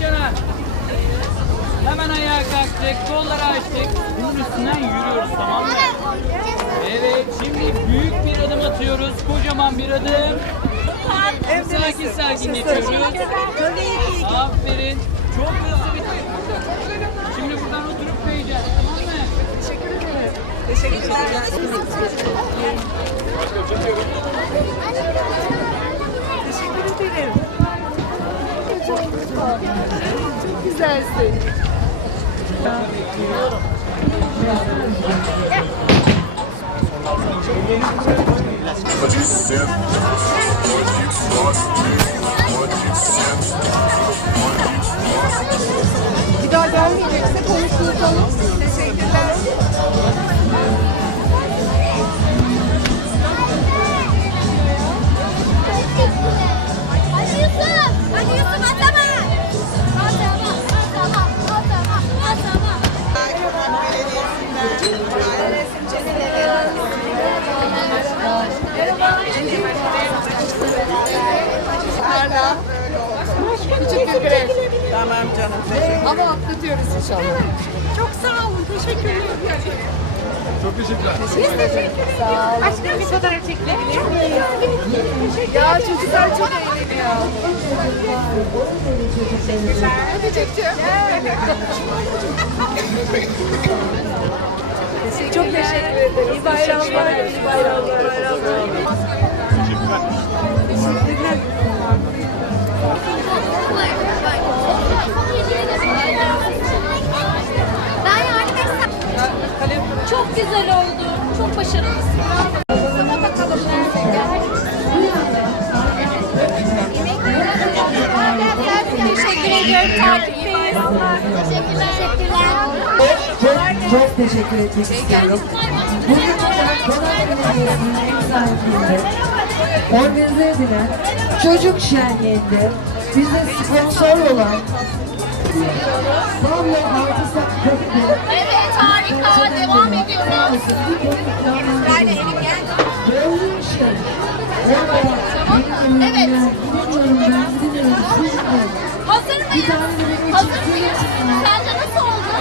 Caner. Hemen ayağa kalktık, kolları açtık. Bunun üstünden yürüyoruz tamam mı? Evet, şimdi büyük bir adım atıyoruz. Kocaman bir adım. Sakin sakin geçiyoruz. Aferin. Çok hızlı bitti. Şimdi buradan What you sip, what you sauce, what you sip, what you sauce. Bir daha gelmeyecekse konuşturalım. Teşekkürler. Tamam canım. Ama atlatıyoruz inşallah. Çok sağ olun. Teşekkür ederim. Çok teşekkürler. Biz teşekkür Sağ olun. Aşkım bir fotoğraf çekilebilir miyiz? Ya çocuklar çok eğleniyor. Teşekkürler. Öpücükçüm. Çok teşekkür ederim. İyi bayramlar. İyi bayramlar. Ben Çok güzel oldu. Çok başarılısın. Sana bakalım nerede gel. Teşekkür ediyorum. Takipteyiz. Teşekkürler. Çok, çok teşekkür etmek istiyorum. Bugün Konak Belediyesi'nin ev sahipliğinde organize edilen çocuk şenliğinde bize sponsor olan Pablo Artısa Kapı'da Harika. Devam ediyoruz. Yani elim Evet. Hazır mıyız? Hazır mıyız? Sence nasıl oldu?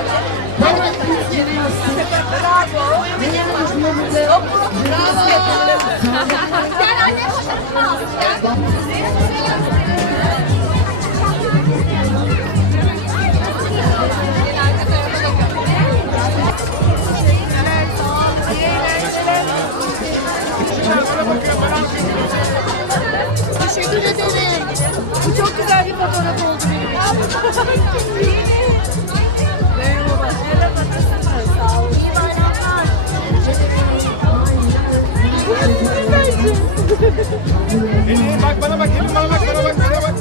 Bravo. Teşekkür ederim. Bu çok güzel bir fotoğraf oldu benim için. Merhaba. Merhaba. Sağ olun. İyi bayramlar. Elin bak bana bak, elin bana bak, bana bak, bana bak,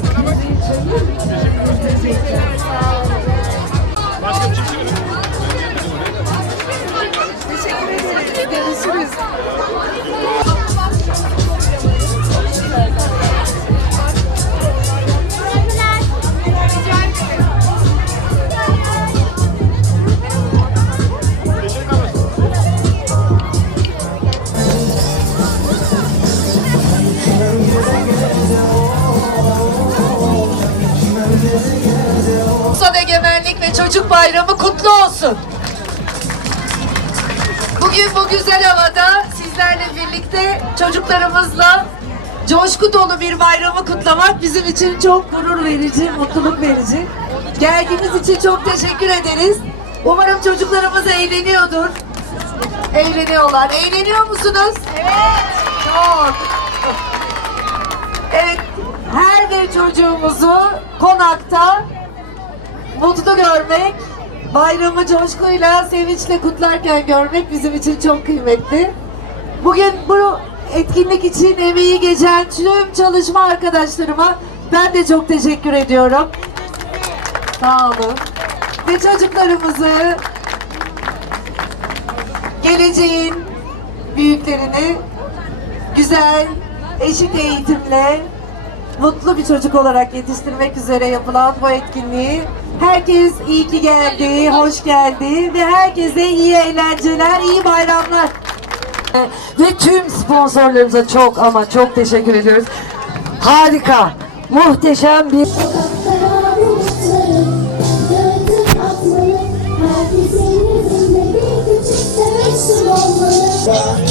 olsun. Bugün bu güzel havada sizlerle birlikte çocuklarımızla coşku dolu bir bayramı kutlamak bizim için çok gurur verici, mutluluk verici. Geldiğiniz için çok teşekkür ederiz. Umarım çocuklarımız eğleniyordur. Eğleniyorlar. Eğleniyor musunuz? Evet. Çok. Evet, her bir çocuğumuzu konakta mutlu görmek, bayramı coşkuyla, sevinçle kutlarken görmek bizim için çok kıymetli. Bugün bu etkinlik için emeği geçen tüm çalışma arkadaşlarıma ben de çok teşekkür ediyorum. Sağ olun. Ve çocuklarımızı geleceğin büyüklerini güzel, eşit eğitimle mutlu bir çocuk olarak yetiştirmek üzere yapılan bu etkinliği herkes iyi ki geldi, hoş geldi ve herkese iyi eğlenceler, iyi bayramlar. Ve tüm sponsorlarımıza çok ama çok teşekkür ediyoruz. Harika, muhteşem bir... We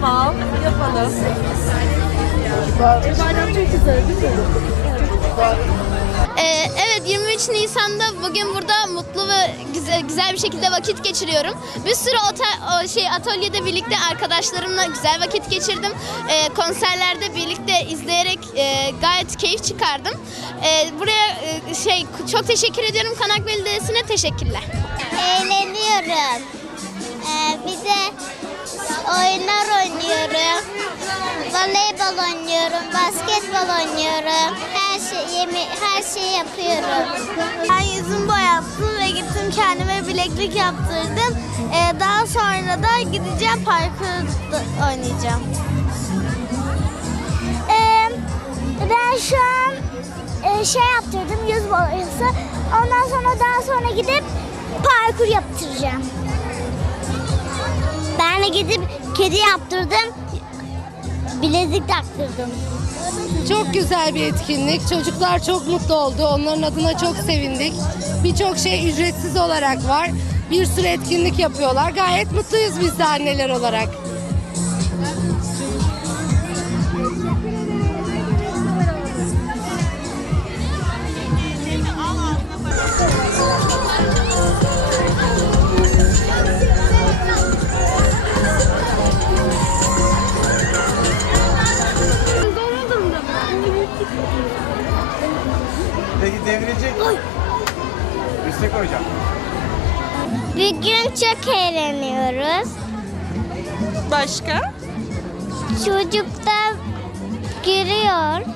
Tamam. Yapalım. Bayram çok güzel değil mi? Ee, evet 23 Nisan'da bugün burada mutlu ve güzel, güzel bir şekilde vakit geçiriyorum. Bir sürü otel, o şey atölyede birlikte arkadaşlarımla güzel vakit geçirdim. Ee, konserlerde birlikte izleyerek e, gayet keyif çıkardım. Ee, buraya e, şey çok teşekkür ediyorum Kanak Belediyesi'ne teşekkürler. Eğleniyorum. Ee, bir de oyunlar oynuyorum. Voleybol oynuyorum, basketbol oynuyorum. Her şey yemi her şeyi yapıyorum. Ben yüzümü boyattım ve gittim kendime bileklik yaptırdım. Ee, daha sonra da gideceğim parkur oynayacağım. Ee, ben şu an e, şey yaptırdım yüz boyası. Ondan sonra daha sonra gidip parkur yaptıracağım. De gidip kedi yaptırdım. Bilezik taktırdım. Çok güzel bir etkinlik. Çocuklar çok mutlu oldu. Onların adına çok sevindik. Birçok şey ücretsiz olarak var. Bir sürü etkinlik yapıyorlar. Gayet mutluyuz biz de anneler olarak. Bugün çok eğleniyoruz. Başka? Çocuk da giriyor.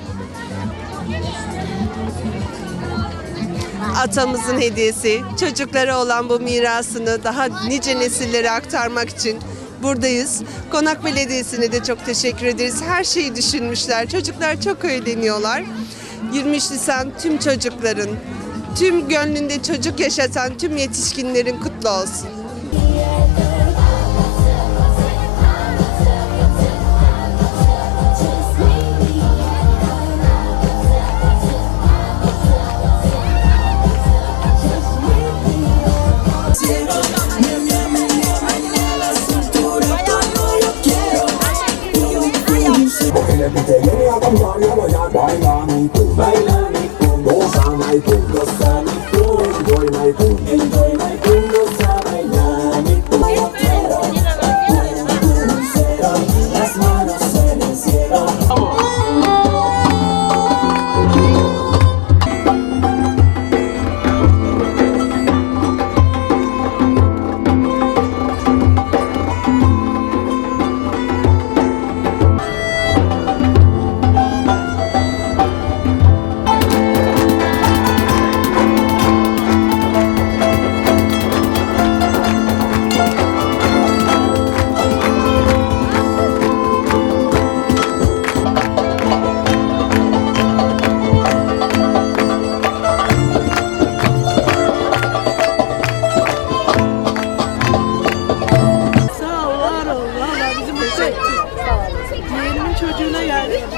atamızın hediyesi. Çocuklara olan bu mirasını daha nice nesillere aktarmak için buradayız. Konak Belediyesi'ne de çok teşekkür ederiz. Her şeyi düşünmüşler. Çocuklar çok eğleniyorlar. 23 Nisan tüm çocukların, tüm gönlünde çocuk yaşatan tüm yetişkinlerin kutlu olsun.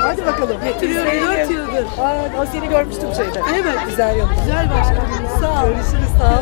Hadi bakalım. Getiriyorum dört yıldır. o seni görmüştüm şeyde. Evet. Güzel yanı. Güzel başkanım. Sağ ol. Görüşürüz, sağ